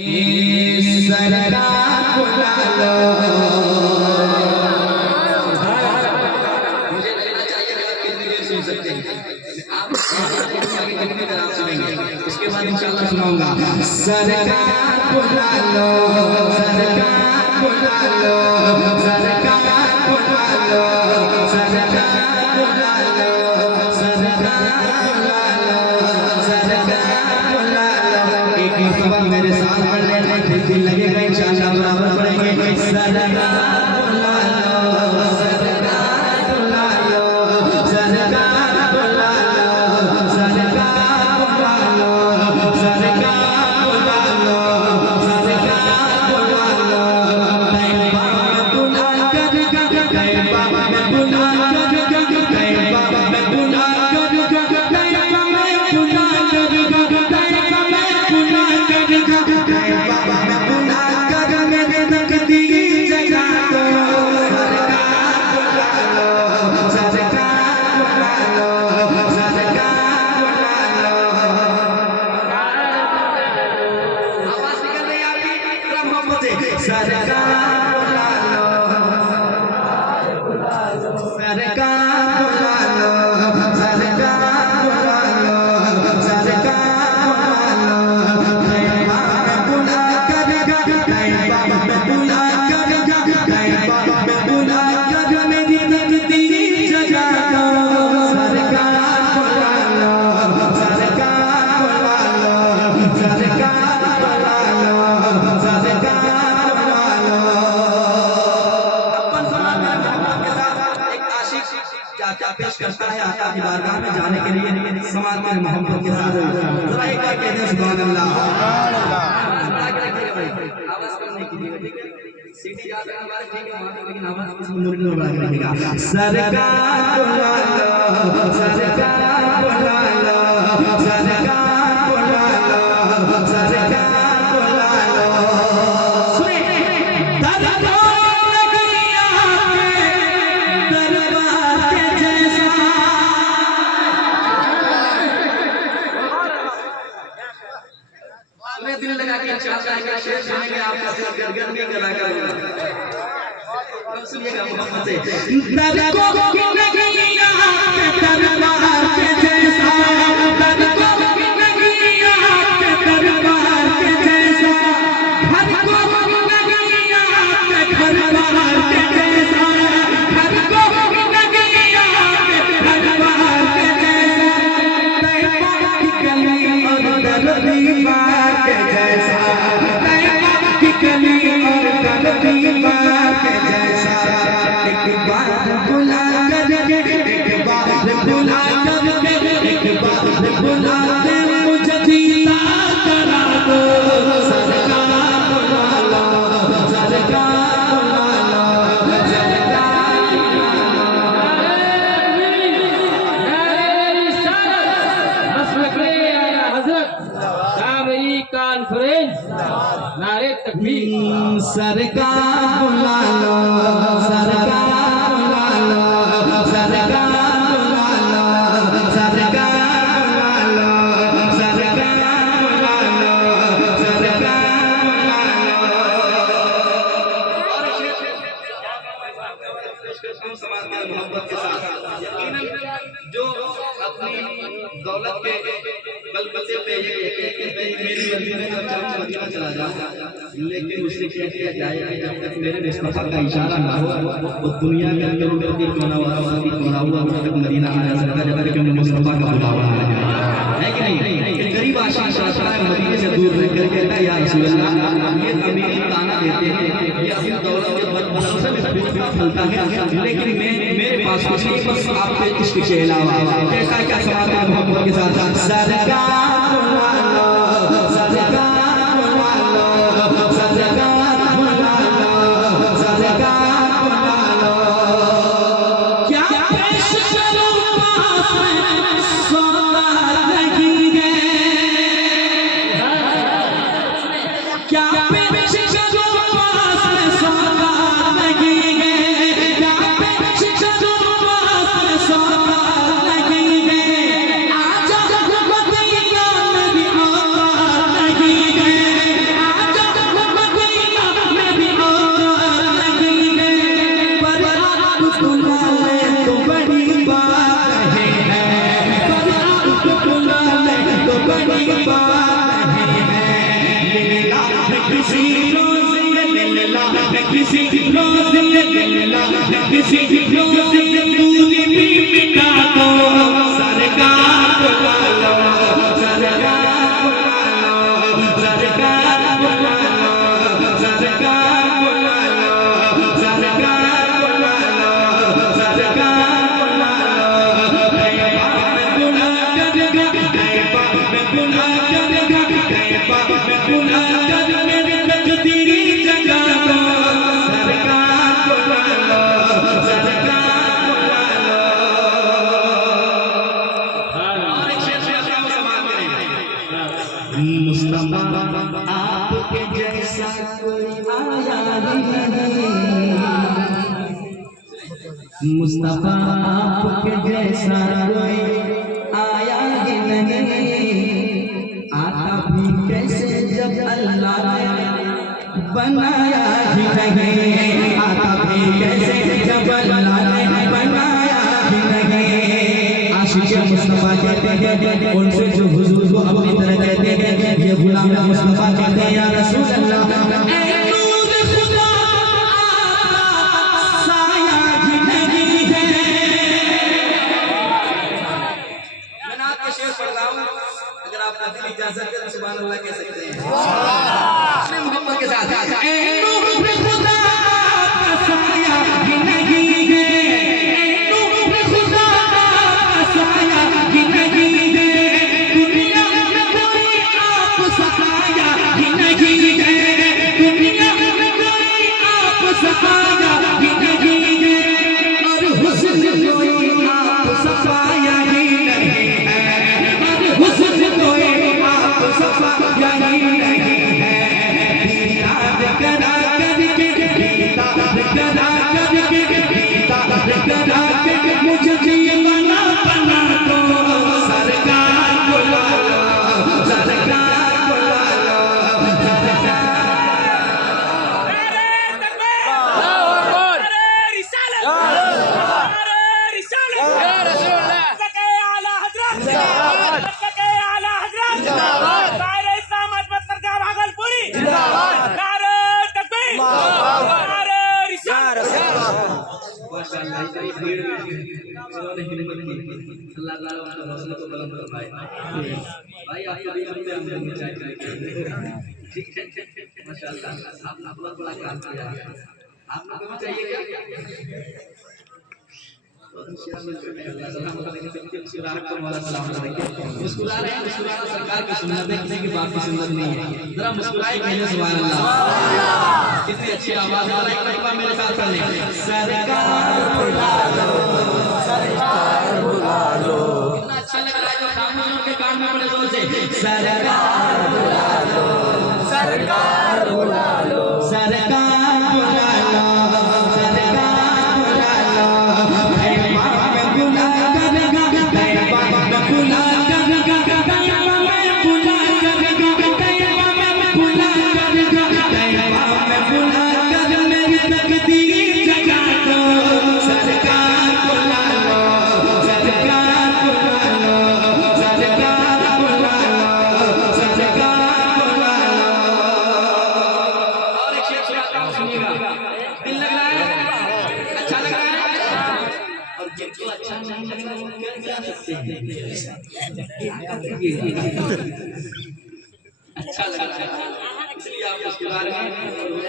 सरकार बुला लो। मुझे लगना चाहिए कि आप कितनी देर सुन सकते हैं। आप कितनी देर आप सुनेंगे, उसके बाद इंशाल्लाह सुनाऊंगा। सरकार बुला लो, सरकार बुला लो, सरकार बुला लो, सरकार बुला लो, सरकार बुला लो, सरकार बुला लो। एक मरतबा मेरे साथ पढ़ लेने, फिर दिन लगेगा इंशाअल्लाह बराबर पढ़ेंगे। सरकार बुला लो, सरकार बुला लो, सरकार बुला लो, सरकार बुला लो, सरकार बुला लो, सरकार बुला लो। तैयबा में बुला कर, तैयबा में बुला कर, तैयबा में बुला कर, तैयबा में बुला कर, तैयबा में बुला कर, तैयबा में बुला कर मेरे तकदीर जगा दो। सरकार बुला लो, सरकार बुला लो, सरकार बुला लो। आवाज निकल रही है आपकी, पूरा मोहब्बत से सरकार बुला लो, सरकार बुला लो, सरकार बुला लो, सरकार बुला लो। तैयबा में बुला कर, तैयबा में बुला कर, तैयबा में बुला कर मेरी तकदीर जगा दो। सरकार बुला लो, सरकार बुला लो, सरकार बुला लो, सरकार बुला लो। अपन सुना मेरे मोहब्बत के साथ एक आशिक क्या पेश करता है आका की बारगाह में जाने के लिए। समाज में मोहब्बत के साथ जरा एक बार कहते हैं सुभान अल्लाह। सुना के रखिएगा भाई, आवाज कम नहीं कीजिएगा, ठीक है। सीटी ज्यादा हमारे ठीक है वहां पे, लेकिन आवाज किसी मुर्ग में बढ़ा के रखिएगा। सरकार बुला लो, सरकार बुला लो, सरकार बुला लो, सरकार बुला लो। सुने दरबार नगरिया के दरबार के जैसा। सुने दिल लगा के इंशाअल्लाह एक शेर सुनेंगे, आपका दिल गदगद में गला करेगा। सुनिएगा मोहब्बत से। दरबार नगरिया के दरबार के जैसा, दरबार नगरिया के दरबार के जैसा, हर को नगरिया के दरबार के जैसा, हर को नगरिया के दरबार के जैसा। तैयबा की गली और दरबार के जैसा, तैयबा की गली और दरबार के जैसा। एक बार बुला कर, एक बार बुला कर, एक बार बुला के मुझे दीदार करा दो। सरकार बुला लो, सरकार बुला लो, सरकार कॉन्फ्रेंस नारे तकबीर। सरकार बुला लो, सरकार बुला लो, सरकार बुला लो, सरकार बुला लो, सरकार बुला लो, सरकार बुला लो। समाज में मोहब्बत के साथ यकीनन जो अपनी दौलत के बलबूते पे ये कहते हैं कि मेरी मर्जी में मदीना चला जा, लेकिन उससे क्या किया जाएगा जब तक मेरे मुस्तफा का इशारा ना हो वो दुनिया के अंदर उधर की कोना हुआ तब तक मदीना आ जा सकता जब तक मुस्तफा का बुलावा आ जाए, है कि नहीं। गरीब आशिक शाशा मदीने से दूर रह कर कहता है या रसूल अल्लाह, ये अमीर ताना देते हैं ये अपनी दौलत के बदौलत से फलता है, लेकिन मेरे पास कुछ नहीं, बस आपके इश्क के अलावा। कैसा क्या सवाल है मोहब्बत के साथ। सरकार बुला लो, सरकार बुला लो, सरकार बुला लो, सरकार बुला लो। क्या पेश करूं पास में सोना नहीं है, क्या पेश करूं पास में सोना नहीं है, क्या पेश करूं पास में सोना नहीं है। आजा मदीना किसी रोज ये लैला है किसी रोज ये लैला है किसी रोज ये दूरी भी मिटा दो सरकार बुला लो सरकार बुला लो सरकार बुला लो सरकार बुला लो सरकार बुला लो सरकार बुला लो गए बाप में बुला कर गए बाप में बुला कर गए बाप में बुला कर मेरी तकदीरी जगा दो सरकार बुला लो सरकार बुला लो। और एक शेर से अपना समाज करें मुस्तफा आपके जैसा कोई आया ही नहीं मुस्तफा आपके जैसा कोई आया ही नहीं आता भी कैसे जब अल्लाह ने बनाया ही नहीं आता भी कैसे जब अल्लाह ने बनाया ही नहीं आशिक मुस्तफा कहते हैं उनसे जो हुजूर को अपनी तरह कहते हैं ये गुलाम मुस्तफा कहते हैं या रसूल अल्लाह ऐ नूर खुदा आपका साया ही नहीं है। मैं आपके शेर पढ़ रहा हूं अगर आपका दिल इजाजत दे तो सुभान अल्लाह कह सकते हैं सुभान मोहम्मद के साथ ऐ नूर खुदा आपका साया ही नहीं है ऐ नूर खुदा आपका साया ही नहीं है दुनिया में कोई आप सहाया ही नहीं है दुनिया में कोई आप सहाया ही नहीं है और हुस्न कोई आप सफाया ही नहीं है और हुस्न कोई आप सफाया ही नहीं है दीदार करा करके दीदार करा करके दीदार करा करके मुझे दीवाना बना दो सरकार बुला लो सरकार बुला लो सरकार माशाअल्लाह इतनी भीड़ में जिन्होंने हिम्मत की अल्लाह ताला उनके हौसले को बुलंद फरमाए भाई आपको भी हमसे हम देना चाहिए ठीक है माशाअल्लाह आपने बहुत बड़ा काम किया आप लोगों को चाहिए क्या मुस्कुराहट को वाला सलाम करेंगे मुस्कुरा रहे हैं मुस्कुराना सरकार की सुन्नत है किसी की बाप की सुन्नत नहीं है जरा मुस्कुराए कहने सुभान अल्लाह कितनी अच्छी आवाज वाला एक मरतबा मेरे साथ कर लें सरकार बुला लो सरकार बुला लो कितना अच्छा लग रहा है जो काम में उनके कान में बड़े जोर से सरकार बुला लो सरकार बुला लो सरकार बुला लो सरकार बुला लो गए बाप में बुला कर गए बाप में बुला कर गए में बुला कर गए में बुला कर गए बाप में बुला कर मेरी तकदीर जगा दो सरकार बुला लो सरकार बुला लो सरकार बुला लो सरकार बुला लो। और एक शेर सुनाता हूं सुनिएगा दिल लग रहा है अच्छा लग रहा है और जिनको अच्छा नहीं लग रहा वो क्या सकते हैं अच्छा लग रहा है इसलिए आप मुस्कुरा रहे हैं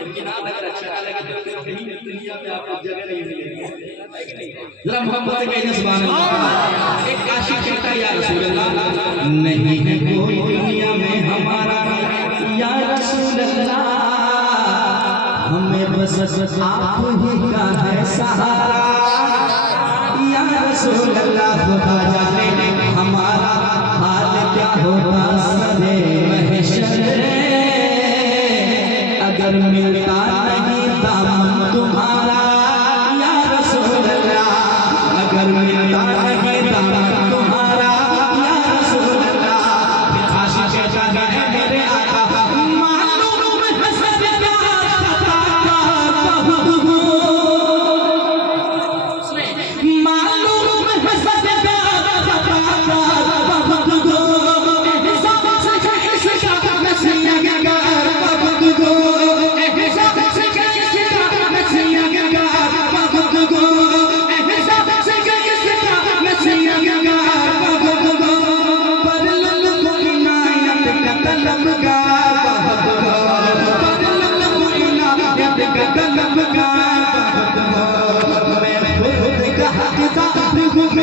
लेकिन आप अगर अच्छा ना लगे तो कहीं दुनिया में आपको जगह नहीं मिलेगी जरा मोहब्बत से कहिए सुभान अल्लाह एक आशिक कहता है या रसूल अल्लाह नहीं है कोई दुनिया में हमारा या रसूल अल्लाह हमें बस आप ही का है सहारा या रसूल अल्लाह खुदा जाने हमारा हाल क्या होगा सदे महशर अगर मिलता नहीं दामन तुम्हारा या रसूल अल्लाह अगर मिलता नहीं दामन तुम्हारा या रसूल अल्लाह फिर आशिक कहता है मेरे आका मालूम है हसद का पता बहुत मालूम है हसद का पता बहुत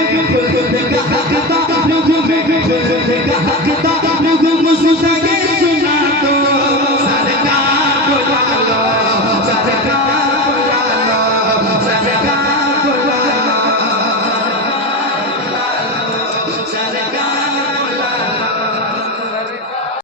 खुद का हकदार, मैं खुद का हकदार, मुझसे